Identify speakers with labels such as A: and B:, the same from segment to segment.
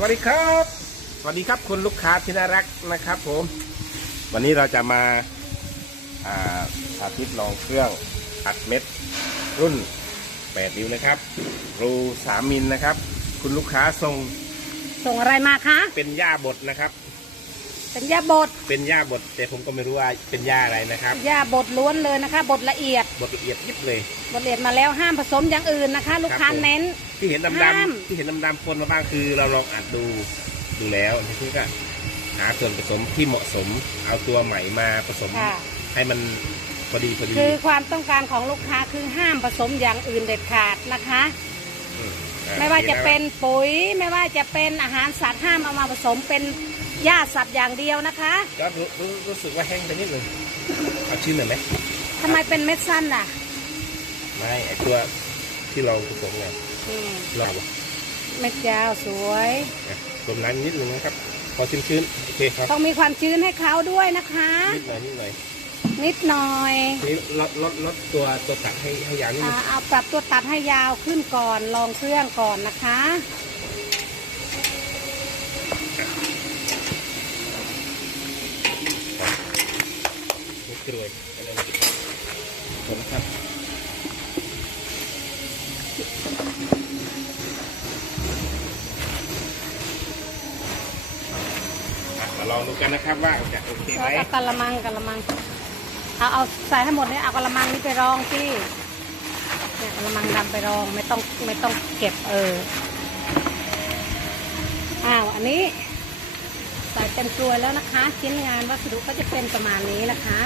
A: วัสดีครับ สวัสดีครับคุณลูกค้าที่น่ารักนะครับ ผม วันนี้เราจะมาอ่าสาธิตลองเครื่องอัดเม็ด รุ่น 8 นิ้วนะครับรู3มิลนะครับ คุณลูกค้าส่ง
B: ส่งอะไรมาคะ
A: เป็นหญ้าบดนะครับ
B: เป็นยาบด
A: เป็นหญ้าบด แต่ผมก็ไม่รู้ว่าเป็นหญ้าอะไรนะครับ
B: ยาบดล้วนเลยนะคะบดละเอียด
A: บดละเอียดยิบเลย
B: บดละเอียดมาแล้วห้ามผสมอย่างอื่นนะคะ ลูกค้า
A: ครับผม
B: เน้น
A: ที่เห็นด
B: ห้ามำ
A: ๆที่เห็นดำๆคนมาบ้างคือ เราลองอัดดูดูแล้วทีนี้ก็หาส่วนผสมที่เหมาะสมเอาตัวใหม่มาผสม
B: ค่ะ
A: ให้มันพอดีพอดี
B: คือความต้องการของลูกค้าคือห้ามผสมอย่างอื่นเด็ดขาดนะคะ
A: มอ่
B: ไม่ว่าจะ
A: ดีแล้ว
B: เป็นปุ๋ย ไม่ว่าจะเป็นอาหารสัตว์ห้ามเอามาผสมเป็น หญ้าสัตว์อย่างเดียวนะคะ
A: ก็รู้รู้รู้สึกว่าแห้งไปนิดหนึ่งเอาชิ้นหน่อยไหม
B: ทำไมเป็นเม็ดสั้นล่ะ
A: ไม่ไอตัวที่เราผสมไง
B: อืม
A: ลอง
B: เม็ดยาวสวย
A: อะรวมน้ำนิดหนึ่งนะครับ พอชื้นๆโอเคครับ
B: ต้องมีความชื้นให้เขาด้วยนะคะ
A: นิดหน่อยนิดหน่อย
B: นิดหน่อย
A: นี่ลดลดลดตัวตัวตัดให้ให้ยาวนิดนึ
B: อ่างเอาปรับตัวตัดให้ยาวขึ้นก่อนลองเครื่องก่อนนะคะ
A: กรวยอะไรนะผมครับอะมาลองดูกันนะครับว่าจะโอเคไหม
B: เอากะละมังกะละมัง เอาเอาใส่ให้หมดเนี่ยเอากะละมังนี้ไปรองที่เนี่ยกะละมังดำไปรองไม่ต้องไม่ต้องเก็บเอออ้าวอันนี้ใส่ เต็มกลวยแล้วนะคะ ชิ้นงานวัสดุก็จะเป็นประมาณนี้นะคะ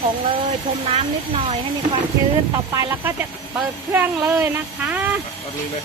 B: ผงๆเลยชมน้ำนิดหน่อยให้มีความชื้นต่อไปแล้วก็จะเปิดเครื่องเลยนะคะ
A: ตอนนี้เลย